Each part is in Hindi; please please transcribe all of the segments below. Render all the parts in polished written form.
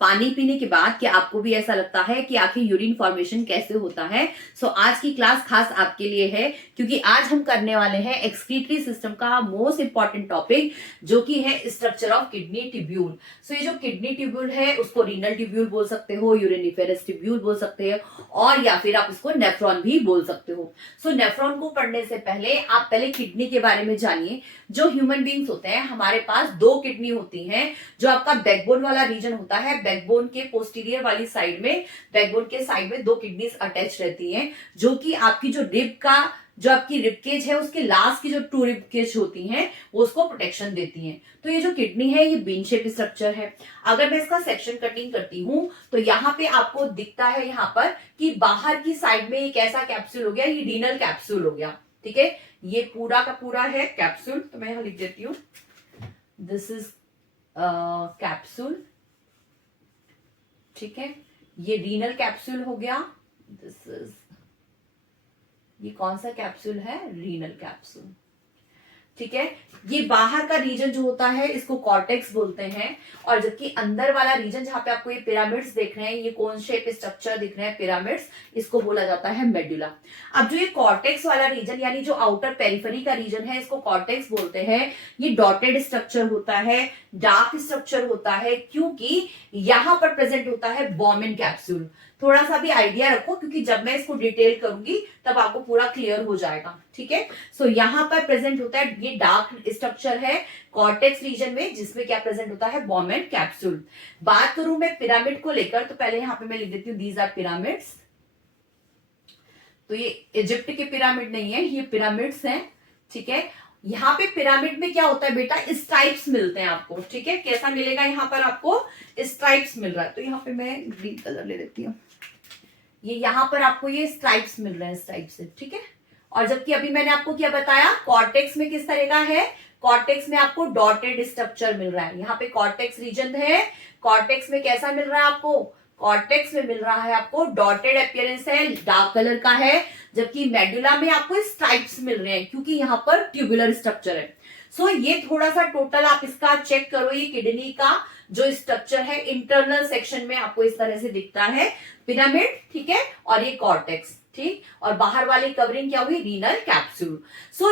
पानी पीने के बाद क्या आपको भी ऐसा लगता है कि आखिर यूरिन फॉर्मेशन कैसे होता है? आज की क्लास खास आपके लिए है, क्योंकि आज हम करने वाले हैं एक्सक्रीटरी सिस्टम का मोस्ट इंपॉर्टेंट टॉपिक, जो कि है स्ट्रक्चर ऑफ किडनी ट्यूब्यूल। ये जो किडनी ट्यूब्यूल है उसको रीनल ट्यूब्यूल बोल सकते हो, यूरिनिफेरस ट्यूब्यूल बोल सकते हैं, और या फिर आप इसको नेफ्रॉन भी बोल सकते हो। नेफ्रॉन को पढ़ने से पहले आप पहले किडनी के बारे में जानिए। जो ह्यूमन बींग्स होते हैं, हमारे पास 2 किडनी होती हैं। जो आपका बैकबोन वाला रीजन होता है, बैकबोन के पोस्टीरियर वाली साइड में, बैकबोन के साइड में 2 किडनीज अटैच रहती हैं, जो कि आपकी जो आपकी रिबकेज है उसके लास्ट की जो 2 रिबकेज होती हैं वो उसको प्रोटेक्शन देती हैं। तो ये जो किडनी है ये बीन शेप स्ट्रक्चर है। अगर मैं इसका सेक्शन कटिंग करती हूं तो यहाँ पे आपको दिखता है यहाँ पर कि बाहर की साइड में एक ऐसा कैप्सूल हो गया, ये रीनल कैप्सूल हो गया। ठीक है, ये पूरा का पूरा है कैप्सूल। तो मैं यहां लिख देती हूं, दिस इज कैप्सूल। ठीक है, ये रीनल कैप्सूल हो गया। दिस इज, ये कौन सा कैप्सूल है? Renal capsule. ठीक है, ये बाहर का रीजन जो होता है इसको कॉर्टेक्स बोलते हैं, और जबकि अंदर वाला रीजन जहां पे आपको ये पिरामिड्स देख रहे हैं, ये कोन शेप स्ट्रक्चर दिख रहे हैं पिरामिड्स, इसको बोला जाता है मेडुला। अब जो ये कॉर्टेक्स वाला रीजन यानी जो आउटर पेरिफेरी का रीजन है इसको कॉर्टेक्स बोलते हैं। ये डॉटेड स्ट्रक्चर होता है, डार्क स्ट्रक्चर होता है, क्योंकि यहां पर प्रेजेंट होता है बॉमेन कैप्सूल। थोड़ा सा भी आइडिया रखो, क्योंकि जब मैं इसको डिटेल करूंगी तब आपको पूरा क्लियर हो जाएगा। ठीक है, यहां पर प्रेजेंट होता है, ये डार्क स्ट्रक्चर है कॉर्टेक्स रीजन में, जिसमें क्या प्रेजेंट होता है? Bowman capsule. बात करूं मैं पिरामिड को लेकर, तो पहले यहां पे मैं लिख देती हूँ दीज आर पिरामिड्स। तो ये इजिप्ट के पिरामिड नहीं है, ये पिरामिड्स हैं। ठीक है, यहाँ पे पिरामिड में क्या होता है बेटा? स्ट्राइप्स मिलते हैं आपको। ठीक है, कैसा मिलेगा? यहाँ पर आपको स्ट्राइप्स मिल रहा है। तो यहाँ पे मैं ग्रीन कलर ले लेती हूँ। ये यहाँ पर आपको ये स्ट्राइप्स मिल रहे हैं, स्ट्राइप से। ठीक है, और जबकि अभी मैंने आपको क्या बताया, कॉर्टेक्स में किस तरह का है? कॉर्टेक्स में आपको डॉटेड स्ट्रक्चर मिल रहा है। यहाँ पे कॉर्टेक्स रीजन है, कॉर्टेक्स में कैसा मिल रहा है आपको? कॉर्टेक्स में मिल रहा है आपको डॉटेड अपीयरेंस है, डार्क कलर का है, जबकि मेडुला में आपको स्ट्राइप्स मिल रहे हैं, क्योंकि यहाँ पर ट्यूबुलर स्ट्रक्चर है। ये थोड़ा सा टोटल आप इसका चेक करो। ये किडनी का जो स्ट्रक्चर है इंटरनल सेक्शन में आपको इस तरह से दिखता है, पिरामिड। ठीक है, और ये कॉर्टेक्स। ठीक, और बाहर वाली कवरिंग क्या हुई? Renal capsule.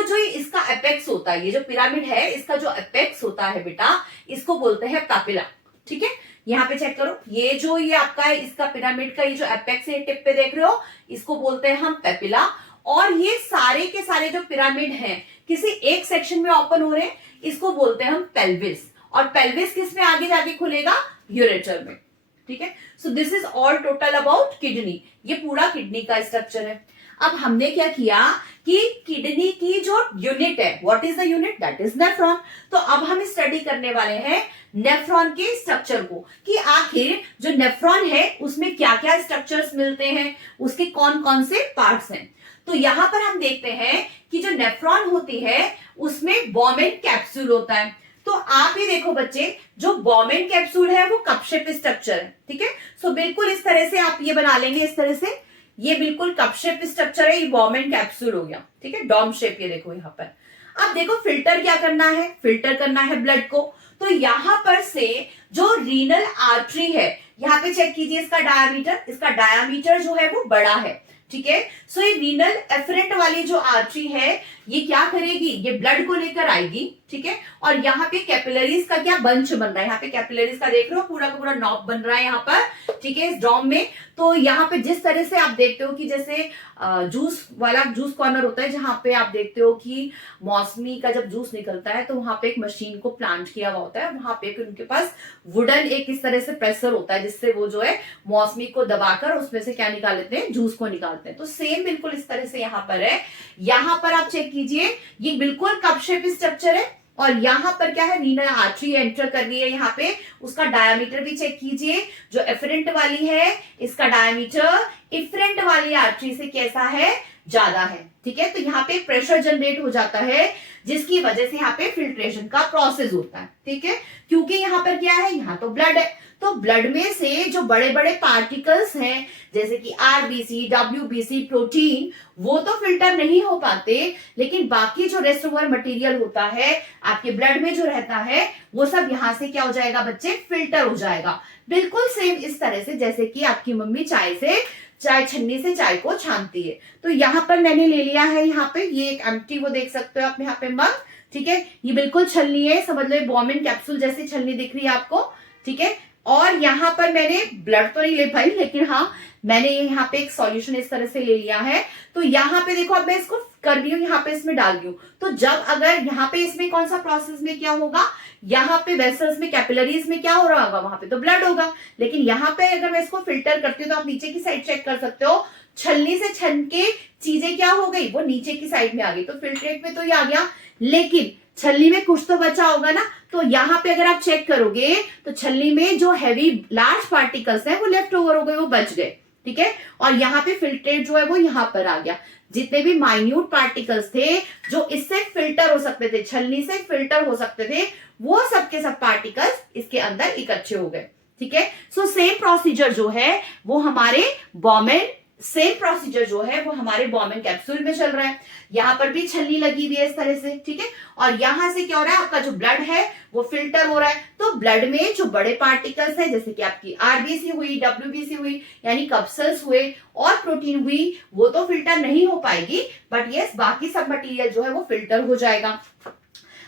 जो इसका एपेक्स होता है, ये जो पिरामिड है इसका जो एपेक्स होता है बेटा, इसको बोलते हैं पेपिला। ठीक है, यहाँ पे चेक करो, ये आपका है, इसका पिरामिड का ये जो एपेक्स है टिप पे देख रहे हो, इसको बोलते हैं हम पेपिला। और ये सारे के सारे जो पिरामिड हैं किसी एक सेक्शन में ओपन हो रहे हैं, इसको बोलते हैं हम पेल्विस। और पेल्विस किस में आगे जाके खुलेगा? यूरेटर में। ठीक है, this is all total about kidney. ये पूरा किडनी का स्ट्रक्चर है। अब हमने क्या किया कि किडनी की जो यूनिट है, what is the unit? That is nephron. तो अब हम स्टडी करने वाले हैं नेफ्रॉन के स्ट्रक्चर को, कि आखिर जो नेफ्रॉन है उसमें क्या क्या स्ट्रक्चर्स मिलते हैं, उसके कौन कौन से पार्ट्स हैं। तो यहां पर हम देखते हैं कि जो नेफ्रॉन होती है उसमें बॉमेन कैप्सूल होता है। तो आप ये देखो बच्चे, जो बॉमेन कैप्सूल है वो कप शेप स्ट्रक्चर है। ठीक है, बिल्कुल इस तरह से आप ये बना लेंगे, इस तरह से ये बिल्कुल कप शेप स्ट्रक्चर है, ये बॉमेन कैप्सूल हो गया। ठीक है, डॉम शेप। ये देखो यहाँ पर अब देखो फिल्टर क्या करना है? फिल्टर करना है ब्लड को। तो यहां पर से जो रीनल आर्टरी है, यहाँ पे चेक कीजिए इसका डायामीटर जो है वो बड़ा है। ठीक है, ये रीनल एफरेंट वाली जो आर्टरी है ये क्या करेगी? ये ब्लड को लेकर आएगी। ठीक है, और यहाँ पे कैपिलरीज का क्या बंच बन रहा है? यहाँ पे कैपिलरीज का देख रहे हो, पूरा का पूरा नॉब बन रहा है यहाँ पर। ठीक है, इस डॉम में। तो यहाँ पे जिस तरह से आप देखते हो कि जैसे जूस वाला जूस कॉर्नर होता है, जहां पे आप देखते हो कि मौसमी का जब जूस निकलता है तो वहां पे एक मशीन को प्लांट किया हुआ होता है, वहां पे उनके पास वुडन एक इस तरह से प्रेशर होता है, जिससे वो जो है मौसमी को दबाकर उसमें से क्या निकाल लेते हैं? जूस को निकालते हैं। तो सेम बिल्कुल इस तरह से यहाँ पर है। यहाँ पर आप चेक कीजिए, ये बिल्कुल कप शेप स्ट्रक्चर है, और यहाँ पर क्या है? रीनल आर्टरी एंटर कर रही है यहाँ पे। उसका डायामीटर भी चेक कीजिए, जो एफरेंट वाली है इसका डायामीटर इफरेंट वाली आर्टरी से कैसा है? ज्यादा है। ठीक है। तो यहाँ पे प्रेशर जनरेट हो जाता है, जिसकी वजह से यहाँ पे फिल्ट्रेशन का प्रोसेस होता है, ठीक है। क्योंकि यहाँ पर क्या है, यहाँ तो ब्लड है, तो ब्लड में से जो बड़े बड़े पार्टिकल्स हैं जैसे कि आरबीसी, डब्ल्यूबीसी, प्रोटीन, वो तो फिल्टर नहीं हो पाते, लेकिन बाकी जो रेस्टोवर मटेरियल होता है आपके ब्लड में जो रहता है वो सब यहाँ से क्या हो जाएगा बच्चे, फिल्टर हो जाएगा। बिल्कुल सेम इस तरह से जैसे कि आपकी मम्मी चाय छन्नी से चाय को छानती है। तो यहाँ पर मैंने ले लिया है, यहाँ पे ये एक एम्प्टी, वो देख सकते हो आप यहाँ पे मग, ठीक है। ये बिल्कुल छलनी है, समझ लो बॉमिन कैप्सूल जैसी छलनी दिख रही है आपको, ठीक है। और यहाँ पर मैंने ब्लड तो नहीं ले पाई, लेकिन हाँ मैंने यहाँ पे एक सॉल्यूशन इस तरह से ले लिया है। तो यहाँ पे देखो, अब मैं इसको कर रही हूँ, यहाँ पे इसमें डाल रही हूँ। तो जब अगर यहाँ पे इसमें कौन सा प्रोसेस में क्या होगा, यहाँ पे वेसल्स में, कैपिलरीज में क्या हो रहा होगा, वहां पे तो ब्लड होगा। लेकिन यहाँ पे अगर मैं इसको फिल्टर करती हूँ तो आप नीचे की साइड चेक कर सकते हो, छलनी से छन के चीजें क्या हो गई, वो नीचे की साइड में आ गई। तो फिल्ट्रेट में तो ये आ गया, लेकिन छलनी में कुछ तो बचा होगा ना। तो यहाँ पे अगर आप चेक करोगे तो छलनी में जो हैवी लार्ज पार्टिकल्स हैं वो लेफ्ट ओवर हो गए, वो बच गए, ठीक है। और यहाँ पे फिल्ट्रेट जो है वो यहाँ पर आ गया। जितने भी माइन्यूट पार्टिकल्स थे जो इससे फिल्टर हो सकते थे, छलनी से फिल्टर हो सकते थे, वो सब के सब पार्टिकल्स इसके अंदर इकट्ठे हो गए, ठीक है। सो सेम प्रोसीजर जो है वो हमारे बॉमेन कैप्सूल में चल रहा है। यहाँ पर भी छलनी लगी हुई है इस तरह से, ठीक है। और यहां से क्या हो रहा है, आपका जो ब्लड है वो फिल्टर हो रहा है। तो ब्लड में जो बड़े पार्टिकल्स हैं जैसे कि आपकी आरबीसी हुई, डब्ल्यूबीसी हुई, यानी कप्सल्स हुए और प्रोटीन हुई, वो तो फिल्टर नहीं हो पाएगी, बट यस बाकी सब मटेरियल जो है वो फिल्टर हो जाएगा।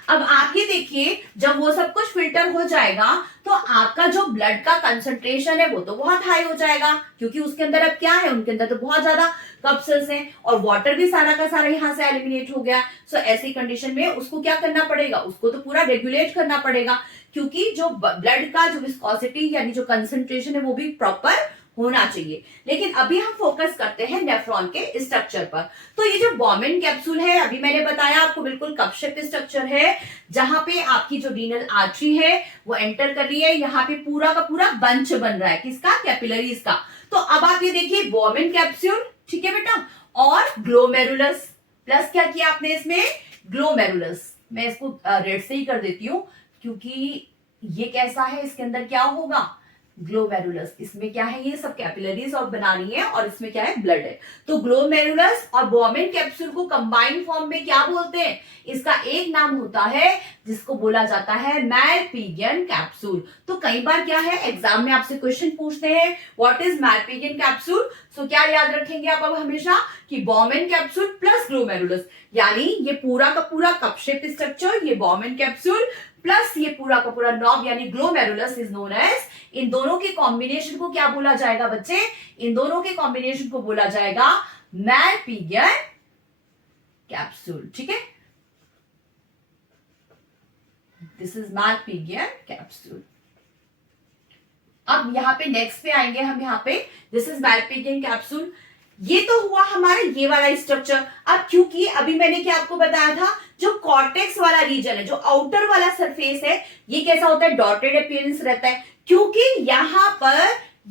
अब आप ये देखिए, जब वो सब कुछ फिल्टर हो जाएगा तो आपका जो ब्लड का कंसंट्रेशन है वो तो बहुत हाई हो जाएगा, क्योंकि उसके अंदर अब क्या है, उनके अंदर तो बहुत ज्यादा कप्सल्स हैं और वाटर भी सारा का सारा यहाँ से एलिमिनेट हो गया। सो ऐसी कंडीशन में उसको क्या करना पड़ेगा, उसको तो पूरा रेगुलेट करना पड़ेगा, क्योंकि जो ब्लड का जो विस्कोसिटी यानी जो कंसंट्रेशन है वो भी प्रॉपर होना चाहिए। लेकिन अभी हम फोकस करते हैं नेफ्रॉन के स्ट्रक्चर पर। तो ये जो बॉमेन कैप्सूल है, अभी मैंने बताया आपको, बिल्कुल कप शेप स्ट्रक्चर है, जहां पे आपकी जो रीनल आर्टरी है वो एंटर कर रही है। यहाँ पे पूरा का पूरा बंच बन रहा है, किसका, कैपिलरीज का। तो अब आप ये देखिए बॉमेन कैप्सूल, ठीक है बेटा, और ग्लोमेरुलस, प्लस क्या किया आपने इसमें, ग्लोमेरुलस। मैं इसको रेड से ही कर देती हूँ, क्योंकि ये कैसा है, इसके अंदर क्या होगा, ग्लोमेरुलस। इसमें क्या है, ये सब कैपिलरीज और बना रही है, और इसमें क्या है, ब्लड है। तो ग्लोमेरुलस और बॉमेन कैप्सूल को कंबाइंड फॉर्म में क्या बोलते हैं, इसका एक नाम होता है जिसको बोला जाता है मैलपिगियन कैप्सूल। तो कई बार क्या है, एग्जाम में आपसे क्वेश्चन पूछते हैं व्हाट इज मैलपिगियन कैप्सूल। सो क्या याद रखेंगे आप अब हमेशा, कि बॉमेन कैप्सूल प्लस ग्लोमेरुलस, यानी ये पूरा का पूरा कप शेप स्ट्रक्चर, ये बॉमेन कैप्सूल प्लस ये पूरा का पूरा नॉब यानी ग्लोमेरुलस इज नोन एज, इन दोनों के कॉम्बिनेशन को क्या बोला जाएगा बच्चे, इन दोनों के कॉम्बिनेशन को बोला जाएगा मैलपिगियन कैप्सूल, ठीक है। This is Malpighian capsule. अब यहाँ पे नेक्स्ट पे आएंगे हम, यहाँ पे दिस इज मैलपिगियन कैप्सूल। ये तो हुआ हमारा ये वाला स्ट्रक्चर। अब क्योंकि अभी मैंने क्या आपको बताया था, जो कॉर्टेक्स वाला रीजन है, जो आउटर वाला सरफेस है, ये कैसा होता है, डॉटेड अपीयरेंस रहता है, क्योंकि यहां पर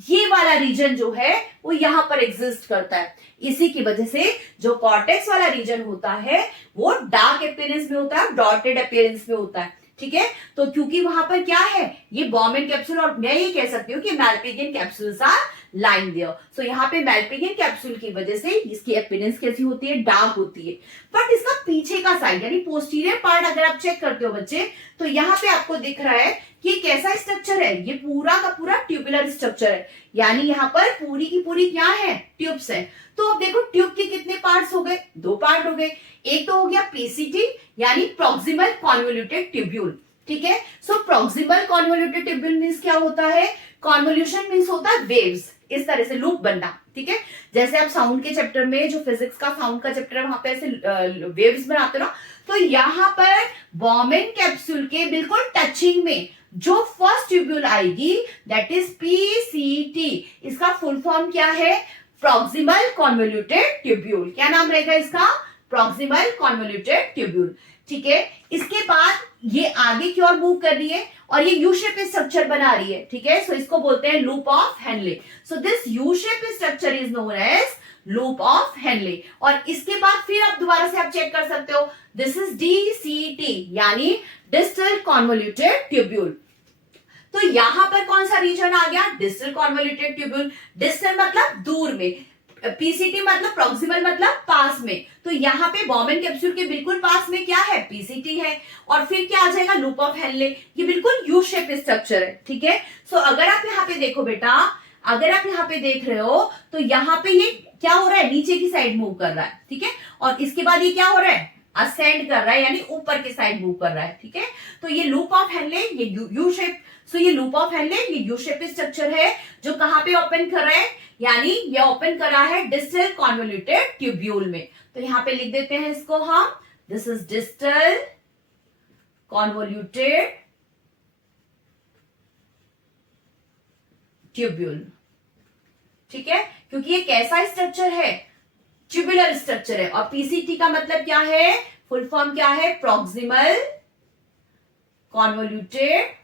ये वाला रीजन जो है वो यहां पर एग्जिस्ट करता है। इसी की वजह से जो कॉर्टेक्स वाला रीजन होता है वो डार्क अपीयरेंस में होता है, डॉटेड अपीयरेंस में होता है, ठीक है। तो क्योंकि वहां पर क्या है, ये बॉमेन कैप्सूल, और मैं ये कह सकती हूँ कि मैलपिगियन कैप्सूल्स आर लाइन देयर। सो यहाँ पे मैलपिगियन कैप्सूल की वजह से इसकी अपीयरेंस कैसी होती है, डार्क होती है। बट इसका पीछे का साइड यानी पोस्टीरियर पार्ट अगर आप चेक करते हो बच्चे, तो यहाँ पे आपको दिख रहा है कि कैसा स्ट्रक्चर है, ये पूरा का पूरा ट्यूबुलर स्ट्रक्चर है, यानी यहाँ पर पूरी की पूरी क्या है, ट्यूब्स है। तो अब देखो ट्यूब के कितने पार्ट्स हो गए, दो पार्ट हो गए। एक तो हो गया पीसीटी यानी प्रॉक्सिमल कॉन्वोल्यूटेड ट्यूब्यूल, ठीक है। सो प्रॉक्सिमल कॉन्वोल्यूटेड ट्यूब्यूल मींस क्या होता है, कॉन्वोल्यूशन मींस होता है वेव्स, इस तरह से लूप बनना, ठीक है। जैसे आप साउंड के चैप्टर में, जो फिजिक्स का साउंड का चैप्टर है, वहां पे ऐसे वेव्स बनाते हो ना, तो यहाँ पर बॉमेन कैप्सूल के बिल्कुल टचिंग में जो फर्स्ट ट्यूब्यूल आएगी दैट इज पीसीटी। इसका फुल फॉर्म क्या है, प्रॉक्सिमल कॉन्वोल्यूटेड ट्यूब्यूल। क्या नाम रहेगा इसका, प्रॉक्सिमल कॉन्वोल्यूटेड ट्यूब्यूल, ठीक है। इसके बाद ये आगे की ओर मूव कर रही है और ये यू शेप स्ट्रक्चर बना रही है, ठीक है। सो इसको बोलते हैं loop of Henle. So this U shape structure is known as loop of Henle. और इसके बाद फिर आप दोबारा से आप चेक कर सकते हो, दिस इज DCT यानी डिस्टल कॉन्वोल्यूटेड ट्यूब्यूल। तो यहां पर कौन सा रीजन आ गया, डिस्टल कॉन्वोल्यूटेड ट्यूब्यूल। डिस्टल मतलब दूर में, PCT मतलब प्रॉक्सिमल मतलब पास में। तो यहाँ पे बॉमन कैप्सूल के बिल्कुल पास में क्या है, PCT है। और फिर क्या आ जाएगा, लूप ऑफ हेनले। ये बिल्कुल यू शेप स्ट्रक्चर है, ठीक है। सो अगर आप यहाँ पे देखो बेटा, अगर आप यहाँ पे देख रहे हो तो यहाँ पे ये क्या हो रहा है, नीचे की साइड मूव कर रहा है, ठीक है। और इसके बाद ये क्या हो रहा है, असेंड कर रहा है, यानी ऊपर के साइड मूव कर रहा है, ठीक है। तो ये लूप ऑफ हेनले, ये यू शेप। सो ये लूप ऑफ हेनले, ये यू शेप स्ट्रक्चर है जो कहां पे ओपन कर रहा है, यानी ये ओपन कर रहा है डिस्टल कॉन्वोल्यूटेड ट्यूब्यूल में। तो यहां पे लिख देते हैं इसको हम, this is distal convoluted tubule, ठीक है। क्योंकि ये कैसा स्ट्रक्चर है, ट्यूबुलर स्ट्रक्चर है। और PCT का मतलब क्या है, फुल फॉर्म क्या है, प्रॉक्सिमल कॉन्वोल्यूटेड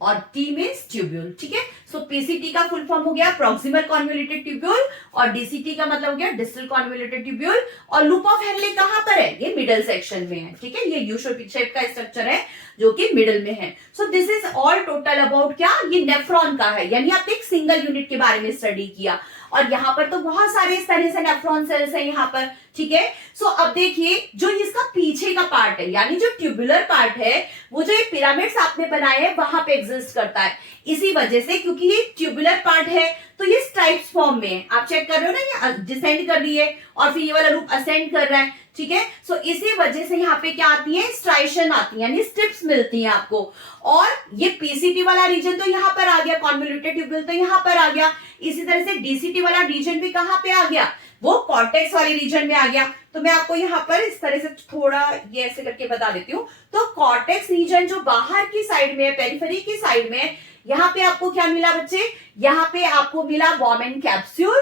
और T मीन्स ट्यूब्यूल, ठीक है। सो PCT का फुल फॉर्म हो गया प्रॉक्सिमल कॉन्वोल्यूटेड ट्यूब्यूल और DCT का मतलब हो गया डिस्टल कॉन्वोल्यूटेड ट्यूब्यूल। और लूप ऑफ हेनले कहां पर है, ये मिडल सेक्शन में है, ठीक है। ये यू शेप का स्ट्रक्चर है जो कि मिडल में है। सो this is all total about क्या, ये नेफ्रॉन का है, यानी आपने एक सिंगल यूनिट के बारे में स्टडी किया। और यहाँ पर तो बहुत सारे इस तरह से नेफ्रॉन सेल्स हैं यहाँ पर, ठीक है। सो अब देखिए जो इसका पीछे का पार्ट है, यानी जो ट्यूबुलर पार्ट है, वो जो ये पिरामिड्स आपने बनाए हैं वहां पे एग्जिस्ट करता है। इसी वजह से, क्योंकि ये ट्यूबुलर पार्ट है तो ये स्ट्राइप्स फॉर्म में है। आप चेक कर रहे हो ना, ये डिसेंड कर रही है और फिर ये वाला लूप असेंड कर रहा है, ठीक है। सो इसी वजह से यहाँ पे क्या आती है, स्ट्राइशन आती है, यानी स्ट्रिप्स मिलती हैं आपको। और ये PCT वाला रीजन तो यहाँ पर आ गया, कॉन्वोल्यूटेड ट्यूब्यूल तो यहाँ पर आ गया। इसी तरह से DCT वाला रीजन भी कहाँ पे आ गया, वो कॉर्टेक्स वाले रीजन में आ गया। तो मैं आपको यहाँ पर इस तरह से थोड़ा ये ऐसे करके बता देती हूँ। तो कॉर्टेक्स रीजन जो बाहर की साइड में है, पेरिफेरी की साइड में, यहाँ पे आपको क्या मिला बच्चे, यहाँ पे आपको मिला बॉमन कैप्सूल,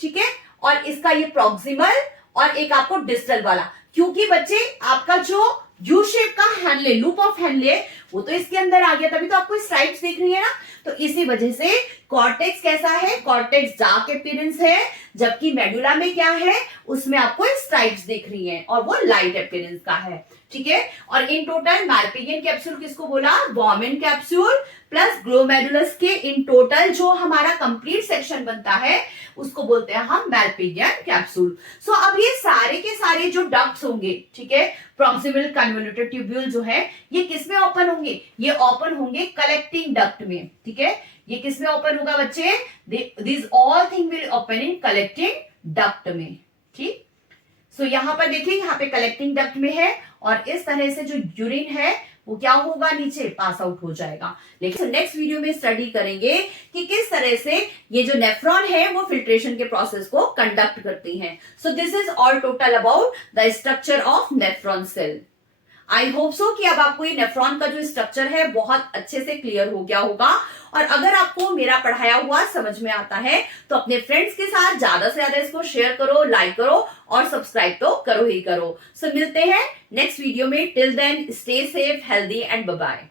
ठीक है। और इसका ये प्रॉक्सिमल और एक आपको डिस्टल वाला, क्योंकि बच्चे आपका जो यू शेप का हेनले, लूप ऑफ हेनले, वो तो इसके अंदर आ गया, तभी तो आपको स्ट्राइप्स दिख रही है ना। तो इसी वजह से कॉर्टेक्स कैसा है, कॉर्टेक्स डार्क अपीयरेंस है, जबकि मेडुला में क्या है, उसमें आपको स्ट्राइप्स दिख रही है और वो लाइट अपीयरेंस का है, ठीक है। और इन टोटल मालपिजियन कैप्सूल किसको बोला, बॉमन कैप्सूल प्लस ग्लोमेरुलस के इन टोटल जो हमारा कंप्लीट सेक्शन बनता है उसको बोलते हैं हम मालपिजियन कैप्सूल। सो अब ये सारे के सारे जो डक्ट्स होंगे, ठीक है, प्रॉक्सिमल कन्वोल्यूटेड ट्यूब्यूल जो है, ये किसमें ओपन होंगे, ये ओपन होंगे कलेक्टिंग डक्ट में, ठीक है। ये किसमें ओपन होगा बच्चे, this all thing will open in collecting duct में, ठीक। सो यहां पर देखिए, यहाँ पे कलेक्टिंग डक्ट में है और इस तरह से जो यूरिन है वो क्या होगा, नीचे पास आउट हो जाएगा। लेकिन नेक्स्ट वीडियो में स्टडी करेंगे कि किस तरह से ये जो नेफ्रॉन है वो फिल्ट्रेशन के प्रोसेस को कंडक्ट करती हैं। So this is all total about the structure of nephron cell. I hope so कि अब आपको ये नेफ्रॉन का जो स्ट्रक्चर है बहुत अच्छे से क्लियर हो गया होगा। और अगर आपको मेरा पढ़ाया हुआ समझ में आता है तो अपने फ्रेंड्स के साथ ज्यादा से ज्यादा इसको शेयर करो, लाइक करो और सब्सक्राइब तो करो ही करो। सो मिलते हैं नेक्स्ट वीडियो में। Till then stay safe, healthy and bye bye.